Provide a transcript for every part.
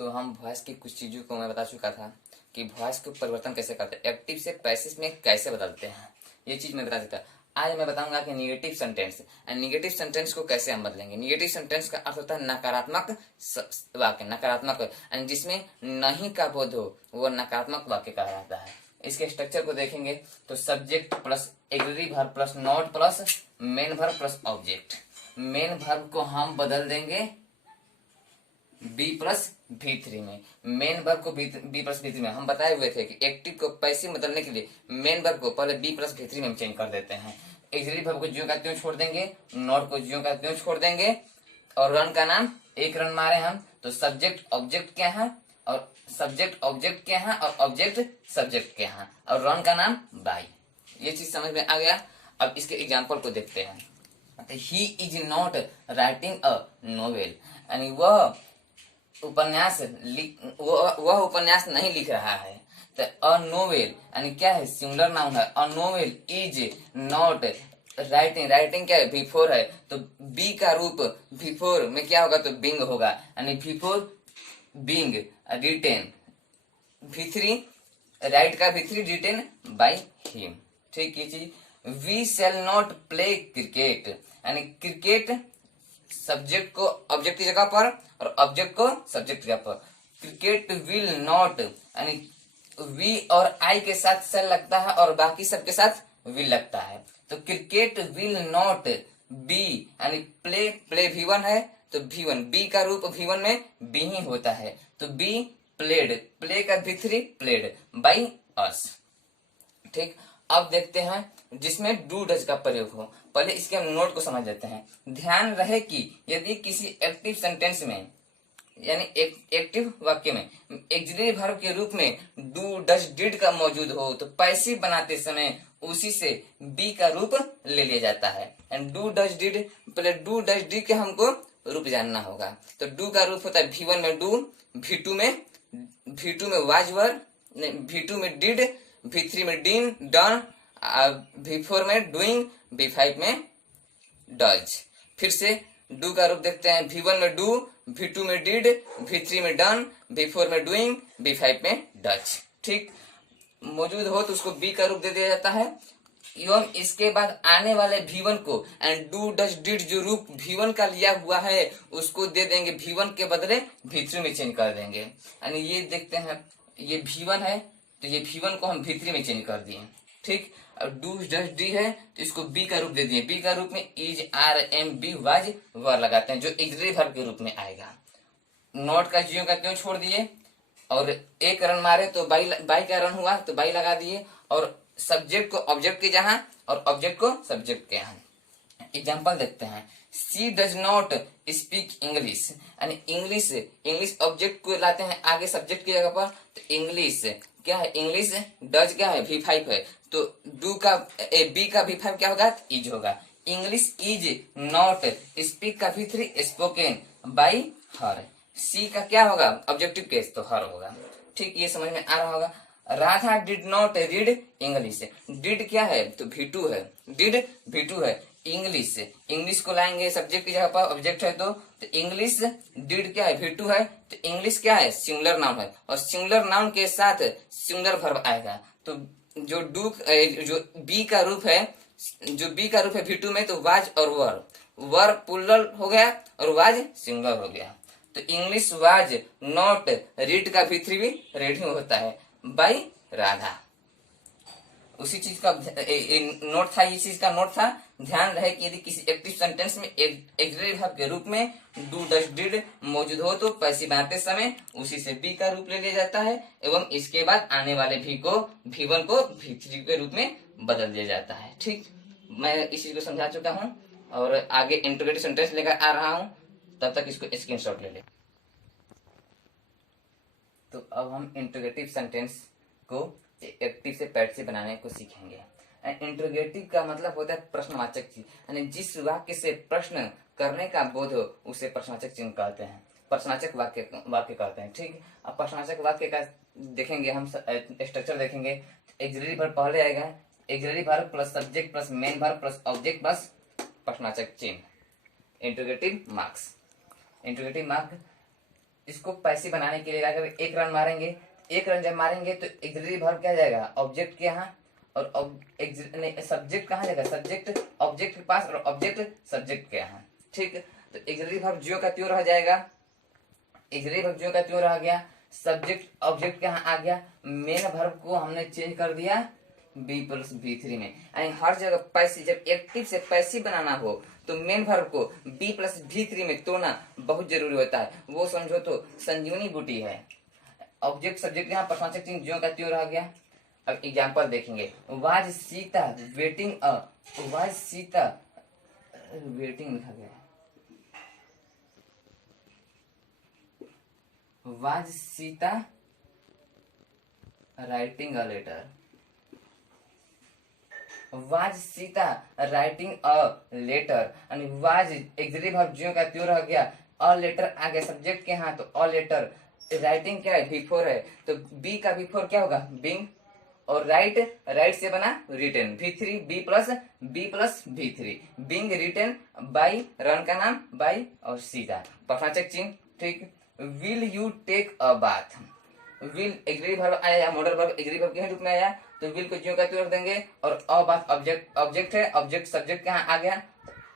तो हम वॉइस की कुछ चीज़ों को मैं बता चुका था कि वॉइस को परिवर्तन कैसे करते हैं, एक्टिव से पैसिव में कैसे बदलते हैं, ये चीज़ मैं बता देता। आज मैं बताऊंगा कि निगेटिव सेंटेंस, निगेटिव सेंटेंस को कैसे हम बदलेंगे। निगेटिव सेंटेंस का अर्थ होता है नकारात्मक वाक्य, नकारात्मक, जिसमें नहीं का बोध हो वो नकारात्मक वाक्य कहा जाता है। इसके स्ट्रक्चर को देखेंगे तो subject plus auxiliary verb plus not plus main verb plus object. Main verb को हम बदल देंगे बी प्लस V3 में। मेन वर्ब को बी प्लस V3 में हम बताए हुए थे कि एक्टिव को पैसिव बदलने के लिए मेन वर्ब को पहले बी प्लस V3 में हम चेंज कर देते हैं। ऑक्सिलरी वर्ब को ज्यों का त्यों छोड़ देंगे, नॉट को ज्यों का त्यों छोड़ देंगे, और रन का नाम एक रन मारे हम तो सब्जेक्ट ऑब्जेक्ट क्या है, और सब्जेक्ट ऑब्जेक्ट क्या है, और ऑब्जेक्ट सब्जेक्ट क्या है, और रन का नाम बाई। ये चीज समझ में आ गया। अब इसके एग्जाम्पल को देखते हैं। He is not writing a novel, यानी वह उपन्यास वह उपन्यास नहीं लिख रहा है। तो अ नोवेल यानी क्या है, सिंगुलर नाउन है। अ novel is not writing, writing क्या है, बिफोर है, तो बी का रूप बिफोर में क्या होगा, तो बिंग होगा, यानी before Bing retain V3, right का V3 रिटेन बाय हिम। ठीक, ये चीज। We shall not play cricket, यानी क्रिकेट सब्जेक्ट को ऑब्जेक्ट की जगह पर और ऑब्जेक्ट को सब्जेक्ट की जगह पर। क्रिकेट विल नॉट, यानी वी और आई के साथ सेल लगता है और बाकी सबके साथ विल लगता है। तो क्रिकेट विल नॉट बी, यानी प्ले, प्ले V1 है तो V1, बी का रूप V1 में बी ही होता है, तो बी प्लेड, प्ले का V3 प्लेड बाई अस। ठीक, अब देखते हैं जिसमें डू डज का प्रयोग हो। पहले इसके हम नोट को समझ लेते हैं। ध्यान रहे कि यदि किसी एक्टिव सेंटेंस में, यानी एक्टिव वाक्य में ऑक्सिलरी वर्ब के रूप में डू डज डिड का मौजूद हो तो पैसिव बनाते समय उसी से बी का रूप ले लिया जाता है। एंड डू डज डिड, पहले डू डज डिड के हमको रूप जानना होगा। तो डू का रूप होता है V1 में डू, V2 में वाज वर, V2 में डिड, V3 में डीन डन, V4 में डूइंग, V5 में डज। फिर से डू का रूप देखते हैं। V1 में डू, V2 में डिड, V3 में डन, V4 में डूइंग, V5 में डज। ठीक, मौजूद हो तो उसको बी का रूप दे दिया जाता है। एवं इसके बाद आने वाले V1 को एंड डू डज डिड जो रूप V1 का लिया हुआ है उसको दे देंगे V1 के बदले V3 में चेंज कर देंगे। यानी ये देखते हैं, ये V1 है तो ये V1 को हम V3 में चेंज कर दिए। ठीक, अब डू डज डी है तो इसको बी का रूप दे दिए। बी का रूप में is are am be was were लगाते हैं जो ऑक्सिलरी वर्ब के रूप में आएगा। नॉट का ज्यों का त्यों छोड़ दिए और एक रन मारे तो बाई का रन हुआ तो बाई लगा दिए, और सब्जेक्ट को ऑब्जेक्ट के जहां और ऑब्जेक्ट को सब्जेक्ट के यहां। एग्जाम्पल देखते हैं। सी डज नॉट स्पीक इंग्लिश, यानी इंग्लिश ऑब्जेक्ट को लाते हैं आगे सब्जेक्ट की जगह पर, तो इंग्लिश क्या है, इंग्लिश डज क्या है, V5 है, तो डू का बी का V5 क्या होगा, इज होगा। इंग्लिश इज नॉट स्पीक का V3 स्पोकन बाई हर। सी का क्या होगा, ऑब्जेक्टिव केस, तो हर होगा। ठीक, ये समझ में आ रहा होगा। Radha did not read English, did क्या है, तो V2 है, डिड V2 है। इंग्लिश को लाएंगे सब्जेक्ट की जगह पर, ऑब्जेक्ट है तो इंग्लिश डिड क्या है, V2 है, तो इंग्लिश क्या है, सिंगुलर नाउन है, और सिंगुलर नाउन के साथ सिंगुलर वर्ब आएगा। तो जो बी का रूप है, V2 में, तो वाज और वर प्लुरल हो गया और वाज सिंगुलर हो गया। तो इंग्लिश वाज नॉट रीड का V3 भी रेड ही होता है बाई राधा। उसी चीज का नोट था, ये चीज का नोट था। ध्यान रहे कि यदि किसी एक्टिव सेंटेंस में ऑक्सिलरी वर्ब के रूप में डू डज डिड मौजूद हो तो पैसिव बनाते समय उसी से बी का रूप ले लिया जाता है, एवं इसके बाद आने वाले V1 को V3 के रूप में बदल दिया जाता है। ठीक, मैं इस चीज को समझा चुका हूँ और आगे इंट्रोगेटिव सेंटेंस लेकर आ रहा हूँ, तब तक इसको स्क्रीनशॉट ले ले। तो अब हम इंट्रोगेटिव सेंटेंस को एक्टिव से पैसिव बनाने को सीखेंगे। इंट्रोगेटिव का मतलब होता है प्रश्नवाचक चीज, यानी जिस वाक्य से प्रश्न करने का बोध हो उसे प्रश्नवाचक चिन्ह कहते हैं, प्रश्नवाचक वाक्य कहते हैं। ठीक, अब प्रश्नवाचक वाक्य का देखेंगे हम, स्ट्रक्चर देखेंगे। ऑक्सिलरी वर्ब पहले आएगा, auxiliary verb plus subject plus main verb plus object plus प्रश्नवाचक चिन्ह। इंट्रोगेटिव मार्क्स इसको पैसिव बनाने के लिए अगर एक रन मारेंगे, एक रन जब मारेंगे तो एक्सिलरी वर्ब क्या जाएगा, ऑब्जेक्ट के यहाँ, और सब्जेक्ट कहाँ जाएगा, सब्जेक्ट ऑब्जेक्ट के पास, और ऑब्जेक्ट सब्जेक्ट के यहाँ। ठीक, तो एक्सिलरी वर्ब ज्यों का त्यों रह जाएगा, एक्सिलरी वर्ब ज्यों का त्यों रह गया, सब्जेक्ट ऑब्जेक्ट के यहाँ आ गया, मेन वर्ब को हमने चेंज कर दिया बी प्लस बी थ्री में। यानी हर जगह पैसिव, जब एक्टिव से पैसिव बनाना हो तो मेन वर्ब को बी प्लस बी थ्री में तोड़ना बहुत जरूरी होता है। वो समझो तो संजीवनी बूटी है। ऑब्जेक्ट सब्जेक्ट यहाँ प्रश्नवाचक चिन्ह ज्यों का त्यों रह गया। अब एग्जाम्पल देखेंगे, was Sita waiting a, was Sita waiting लिखा गया है, was Sita writing a letter, was Sita writing a letter, यानी वाज एक्सिलरी वर्ब ज्यों का त्यों रह गया, अ लेटर आ गया सब्जेक्ट के यहाँ, तो अ लेटर, राइटिंग क्या है, बिफोर है, तो बी का बिफोर क्या होगा, बिंग, और राइट, राइट से बना written, V3 be plus V3, being written by, run का नाम बाई, और सीता प्रश्नवाचक चिन्ह। ठीक, will you take a bath, will auxiliary verb आया या मॉडल वर्ब एक्सिलरी वर्ब के रूप में आया, तो विल को ज्यों का त्यों रख देंगे, और अ बात ऑब्जेक्ट है, ऑब्जेक्ट सब्जेक्ट कहाँ आ गया,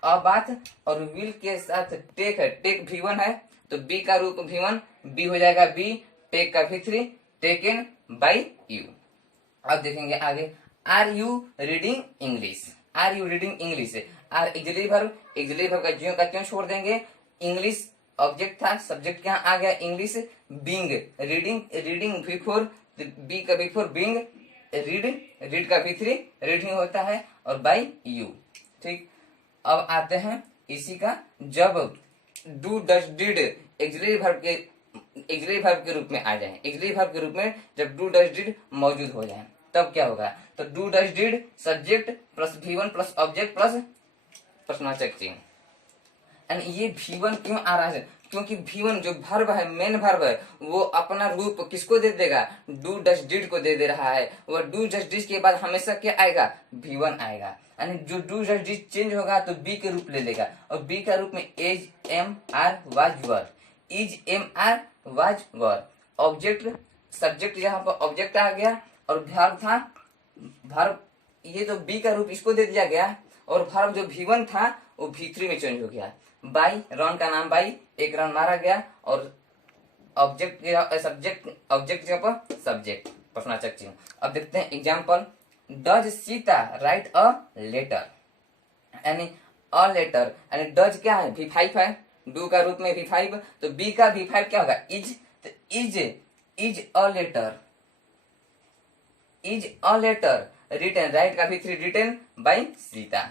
अ बात, और विल के साथ टेक है, टेक V1 है, तो बी का रूप V1, बी हो जाएगा बी, टेक का V3, टेकन बाई यू। अब देखेंगे आगे, are you reading English, are you reading English, are auxiliary verb का ज्यों का त्यों छोड़ देंगे, इंग्लिश ऑब्जेक्ट था, सब्जेक्ट यहाँ आ गया English, being reading, reading before, be का बिफोर बिंग, रीड, रीड का V3 रीडिंग होता है, और बाई यू। ठीक, अब आते हैं इसी का, जब do does did axillary verb के रूप में आ जाए, एक्सिलरी वर्ब के रूप में जब डू डज डिड मौजूद हो जाए तब क्या होगा, तो do does did subject plus V1 plus object plus प्रश्नवाचक चिन्ह। एंड ये V1 क्यों आ रहा है, क्योंकि V1 जो वर्ब है, मेन वर्ब है, वो अपना रूप किसको दे देगा, डू डज डिड को दे रहा है। वो डू डज डिड के बाद हमेशा क्या आएगा, V1 आएगा, यानी जो डू डज डिड चेंज होगा तो बी के रूप ले लेगा, और बी का रूप में is am are was were, is am are was were, object subject यहाँ पर ऑब्जेक्ट आ गया, और वर्ब था, वर्ब ये तो बी का रूप इसको दे दिया गया, और वर्ब जो V1 था वो V3 में चेंज हो गया, बाई, रन का नाम बाई, एक रन मारा गया, और ऑब्जेक्ट सब्जेक्ट ऑब्जेक्ट के ऊपर सब्जेक्ट प्रश्नवाचक चिन्ह। अब देखते हैं example, does Sita write a letter, यानी अ लेटर, यानी डज क्या है, V5 है, डू का रूप में V5, तो बी का V5 क्या होगा, इज, तो is a letter, is a letter written, write का V3 written by Sita.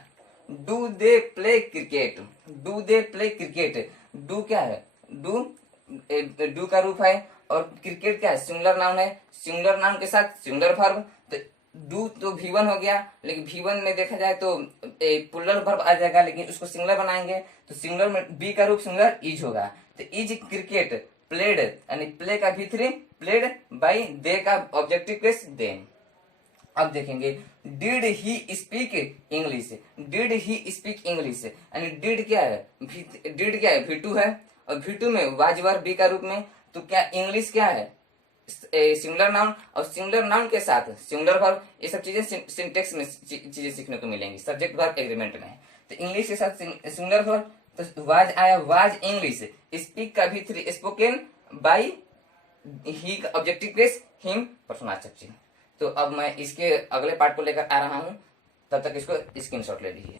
Do they play cricket, do they play cricket, do क्या है, डू का रूप है, और क्रिकेट क्या है, सिंगुलर नाउन है, सिंगुलर नाउन के साथ सिंगुलर वर्ब, तो डू तो V1 हो गया, लेकिन V1 में देखा जाए तो प्लुरल वर्ब आ जाएगा, लेकिन उसको सिंगुलर बनाएंगे तो सिंगुलर में बी का रूप सिंगुलर इज होगा, तो इज क्रिकेट प्लेड, यानी प्ले का V3 प्लेड बाई, दे का ऑब्जेक्टिव केस देम। अब देखेंगे, did he speak English, did he speak English, यानी डिड क्या है, डिड क्या है, V2 है, और V2 में वाज वर्ब बी का रूप में, तो क्या इंग्लिश क्या है, सिंगुलर नाउन, और सिंगुलर नाउन के साथ सिंगुलर वर्ब, ये सब चीजें सिंटेक्स में चीजें सीखने को मिलेंगी सब्जेक्ट वर्ब एग्रीमेंट में। तो इंग्लिश के साथ सिंगुलर वर्ब, तो वाज आया, वाज इंग्लिश, स्पीक का V3 स्पोकन बाई, ही का ऑब्जेक्टिव केस हिम प्रश्नवाचक चिन्ह। तो अब मैं इसके अगले पार्ट को लेकर आ रहा हूं, तब तक इसको स्क्रीनशॉट ले लीजिए।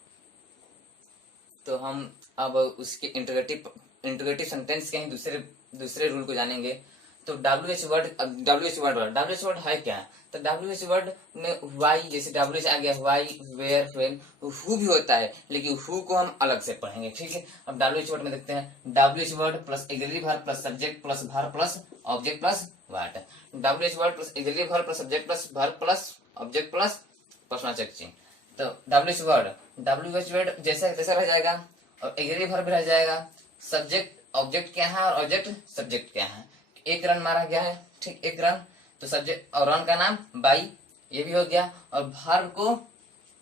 तो हम अब उसके इंटीग्रेटिव सेंटेंस के ही दूसरे रूल को जानेंगे। तो WH वर्ड है क्या, तो WH वर्ड में वाई, जैसे WH आ गया, वाई, वेयर, व्हेन, हु भी होता है, लेकिन हु को हम अलग से पढ़ेंगे। ठीक है, अब WH वर्ड में देखते हैं, WH word plus axillary verb plus subject plus verb plus object plus what, WH word plus axillary verb plus subject plus verb plus object plus प्रश्नवाचक चिन्ह। तो WH वर्ड जैसा जैसा रह जाएगा, और एक्सिलरी वर्ब रह जाएगा, सब्जेक्ट ऑब्जेक्ट क्या है, और ऑब्जेक्ट सब्जेक्ट क्या है। एक रन मारा गया है, ठीक, एक रन, तो सब्जेक्ट और रन का नाम बाई, ये भी हो गया, और वर्ब को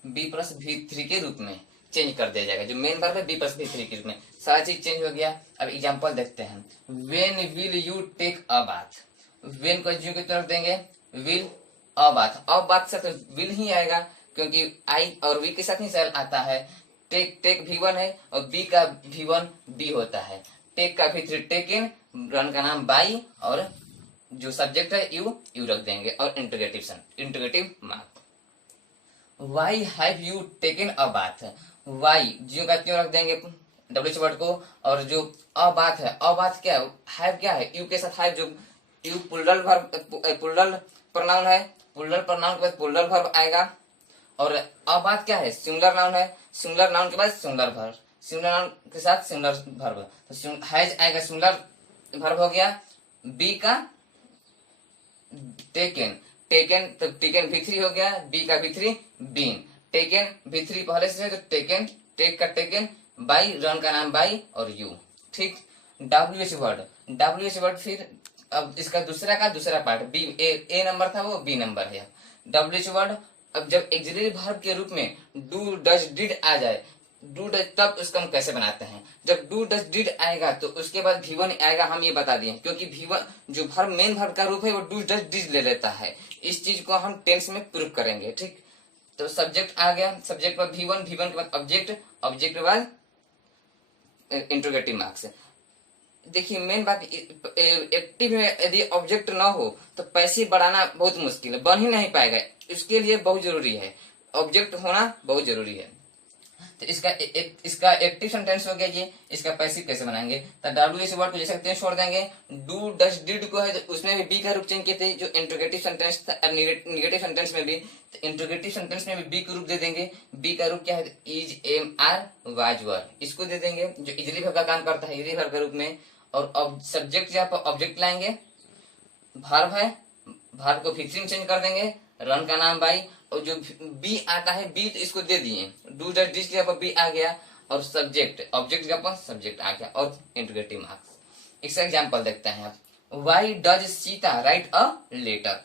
बी प्लस V3 के रूप में, चेंज कर दिया जाएगा। जो मेन वर्ब है बी प्लस बी थ्री के रूप में सारा चीज चेंज हो गया। अब एग्जांपल देखते हैं। When will you take a bath, when को यू की तरफ देंगे, will a bath, a bath से तो विल ही आएगा क्योंकि आई और वी के साथ ही सेल आता है। टेक टेक V1 है और बी का V1 बी होता है। टेक का V3 टेकन, रन का नाम बाई और जो सब्जेक्ट है यू रख देंगे और integrative mark. Why have you taken a bath, why जियो का त्यों रख देंगे डब्ल्यू वर्ड को, और जो अ बात है, अ बात क्या है क्या है, यू के साथ है, जो you plural verb plural pronoun है, प्लूरल प्रोनाउन के बाद प्लूरल वर्ब आएगा। और अ बात क्या है, सिंगुलर नाउन है, सिंगुलर नाउन के बाद सिंगुलर वर्ब, सिंगुलर नाउन के साथ सिंगुलर वर्ब, तो हैज आएगा सिंगुलर वर्ब हो गया। बी का टेकन, टेकन तो टेकन V3 हो गया, बी का V3 बीन, टेकन V3 पहले से है तो टेकन, टेक का टेकन, बाई रन का नाम बाई और यू। ठीक। WH वर्ड फिर अब इसका दूसरा पार्ट बी, ए नंबर था वो बी नंबर है। WH वर्ड अब जब एक्सिलरी वर्ब के रूप में डू डज डिड आ जाए, डू डज, तब उसका हम कैसे बनाते हैं। जब डू डज डिड आएगा तो उसके बाद V1 आएगा, हम ये बता दिए क्योंकि V1 जो वर्ब मेन वर्ब का रूप है वो डू डज डिड ले लेता है। इस चीज को हम टेंस में प्रूव करेंगे। ठीक। तो सब्जेक्ट आ गया, सब्जेक्ट पर V1 के बाद ऑब्जेक्ट, ऑब्जेक्ट के बाद इंट्रोगेटिव मार्क्स। देखिए मेन बात, एक्टिव में यदि ऑब्जेक्ट ना हो तो पैसिव बढ़ाना बहुत मुश्किल है, बन ही नहीं पाएगा। इसके लिए बहुत जरूरी है, ऑब्जेक्ट होना बहुत जरूरी है। तो इसका एक्टिव सेंटेंस हो गया ये, इसका पैसिव कैसे बनाएंगे। तो WH वर्ड को जैसे कहते हैं छोड़ देंगे, डू डज डिड को है तो उसमें भी बी का रूप चेंज किए थे, जो इंट्रोगेटिव सेंटेंस था, निगेटिव सेंटेंस में भी, तो इंट्रोगेटिव सेंटेंस में भी बी का रूप दे देंगे। बी का रूप क्या है, इज, एम, आर, वाज, वर, इसको दे देंगे जो इजली वर्ब का काम करता है इजली वर्ब के रूप में। और सब्जेक्ट यहाँ पर ऑब्जेक्ट लाएंगे, वर्ब है, वर्ब को V3 में चेंज कर देंगे, रन का नाम बाई, और जो बी आता है बी तो इसको दे दिए, डू डज डिड के यहाँ पर बी आ गया, और सब्जेक्ट ऑब्जेक्ट के यहाँ पर सब्जेक्ट आ गया और इंटीग्रेटिव मार्क्स। इसका एग्जांपल देखते हैं आप। Why does Sita write a letter,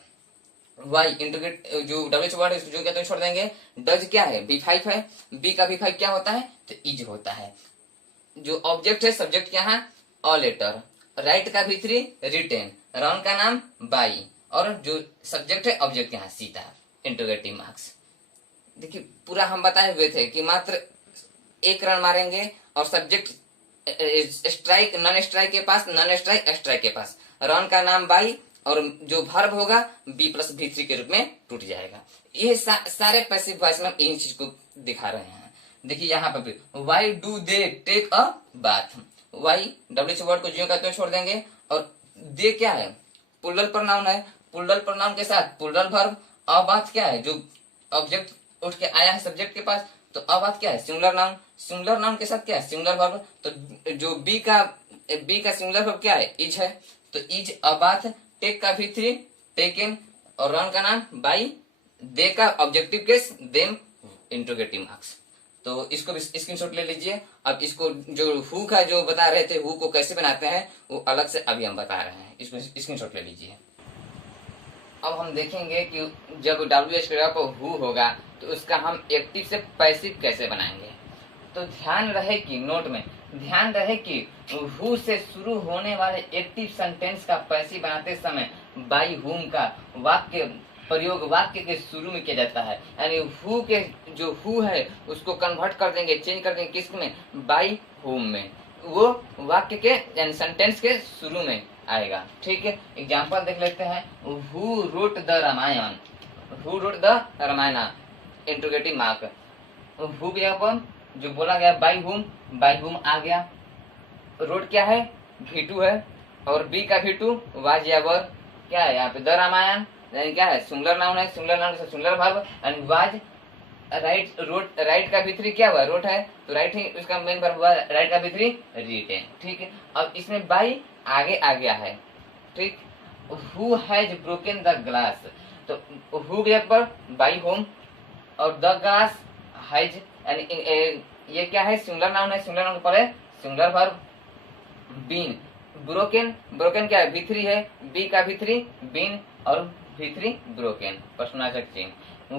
why integrate जो WH वर्ड है जो कहते हैं छोड़ देंगे। डज क्या है, B5 है, बी का B5 क्या होता है तो इज होता है। जो ऑब्जेक्ट है सब्जेक्ट क्या है अ लेटर, राइट का V3 रिटेन, रन का नाम बाई, और जो सब्जेक्ट है ऑब्जेक्ट यहाँ सीता, इंटीग्रेटिव मार्क्स। देखिए पूरा हम बताए हुए थे कि मात्र एक रन मारेंगे और सब्जेक्ट स्ट्राइक नॉन स्ट्राइक के पास, नॉन स्ट्राइक स्ट्राइक के पास, रन का नाम बाई, और जो वर्ब होगा बी प्लस V3 के रूप में टूट जाएगा। ये सारे पैसिव वॉइस में हम इन चीज को दिखा रहे हैं। देखिए यहाँ पर भी why do they take a bath, why WH word को जो कहते हैं छोड़ देंगे, और दे क्या है प्लूरल प्रोनाउन है, प्लूरल प्रोनाउन के साथ प्लूरल वर्ब। अ बात क्या है, जो ऑब्जेक्ट उठ के आया है सब्जेक्ट के पास, तो अ बात क्या है सिंगुलर नाउन, सिंगुलर नाउन के साथ क्या है सिंगुलर वर्ब। तो जो बी का सिंगुलर वर्ब क्या है इज है, तो इज अ बात, टेक का V3 टेकन, और रन का नाम बाई, दे का objective case them, interrogative marks. तो इसको भी स्क्रीनशॉट ले लीजिए। अब इसको जो हु का जो बता रहे थे, हु को कैसे बनाते हैं वो अलग से अभी हम बता रहे हैं, इसको स्क्रीनशॉट ले लीजिए। अब हम देखेंगे कि जब WH पर हु होगा तो उसका हम एक्टिव से पैसिव कैसे बनाएंगे। तो ध्यान रहे कि नोट में ध्यान रहे कि हु से शुरू होने वाले एक्टिव सेंटेंस का पैसिव बनाते समय बाई हुम का वाक्य प्रयोग वाक्य के शुरू में किया जाता है। यानी हु के जो हु है उसको कन्वर्ट कर देंगे, चेंज कर देंगे किस में, बाई हुम में, वो वाक्य के यानी सेंटेंस के शुरू में आएगा। ठीक है, एग्जांपल देख लेते हैं। Who wrote the Ramayana, who wrote the Ramayana, interrogative mark. Who के अपन जो बोला गया बाई हुम आ गया। रोट क्या है V2 है, और बी का V2 वाज या वर क्या है यहाँ पे द रामायण, यानी क्या है सिंगुलर नाउन है, सिंगुलर नाउन से singular verb, and was write, wrote write का V3 क्या हुआ रोट है, तो राइट ही उसका मेन वर्ब हुआ, राइट का V3 रीटेन। ठीक है, अब इसमें बाई आगे आ गया है। ठीक, who has broken the glass, तो हु गया पर बाई होम, और द ग्लास हैज यानी ये क्या है सिंगुलर नाउन है, सिंगुलर नाउन के पहले singular verb. Been, broken, broken क्या है V3 है, बी का V3 बीन, और V3 ब्रोकन, पर्सनवाचक change.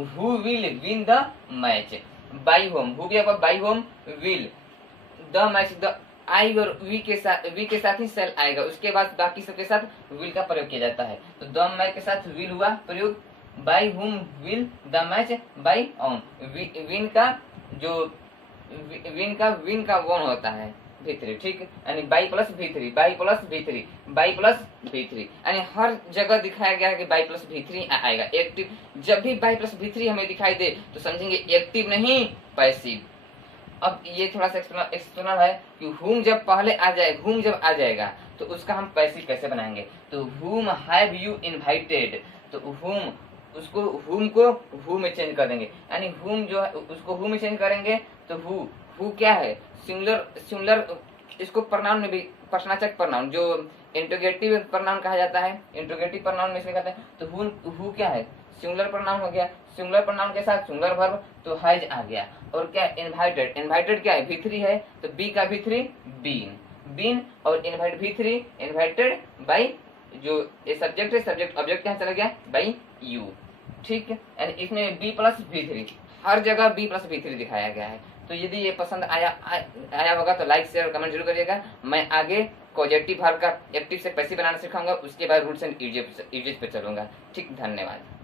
Who will win the match, by whom, who भी आपका by whom, will, the match, the I और वी के साथ ही सेल आएगा, उसके बाद बाकी सबके साथ विल का प्रयोग किया जाता है। तो द मैच के साथ विल हुआ प्रयोग, बाई हुम will the match by on, win का जो विन का वन होता है V3, ठीक, यानी by plus V3, by plus V3, by plus V3, यानी हर जगह दिखाया गया है कि बाई प्लस V3 आएगा। एक्टिव, जब भी बाई प्लस V3 हमें दिखाई दे तो समझेंगे एक्टिव नहीं पैसिव। अब ये थोड़ा सा एक्सटर्नल है कि हुम जब पहले आ जाए, हुम जब आ जाएगा तो उसका हम पैसिव कैसे बनाएंगे। तो हुम हैव यू इनवाइटेड, तो हुम, उसको हुम को हु में चेंज कर देंगे, यानी हुम जो है उसको हु में चेंज करेंगे तो हु क्या है, सिंगुलर, इसको प्रनाउन में भी, प्रश्नवाचक प्रनाउन जो इंट्रोगेटिव प्रनाउन कहा जाता है, इंट्रोगेटिव प्रनाउन में इसमें कहते हैं। तो हु क्या है, सिंगुलर प्रनाउन हो गया, सिंगुलर प्रनाउन के साथ सिंगुलर वर्ब तो हैज आ गया। और क्या इनवाइटेड, इनवाइटेड क्या है V3 है, तो बी का V3 बीन, और इनवाइट V3 इनवाइटेड बाई, जो ये सब्जेक्ट है, सब्जेक्ट ऑब्जेक्ट क्या चला गया बाई यू, ठीक है। यानी इसमें B प्लस V3, हर जगह B प्लस V3 दिखाया गया है। तो यदि ये पसंद आया होगा तो लाइक शेयर और कमेंट जरूर करिएगा। मैं आगे पॉजिटिव वर्ब का एक्टिव से पैसिव बनाना सिखाऊंगा, उसके बाद रूल्स एंड यूजेस पे चलूंगा। ठीक, धन्यवाद।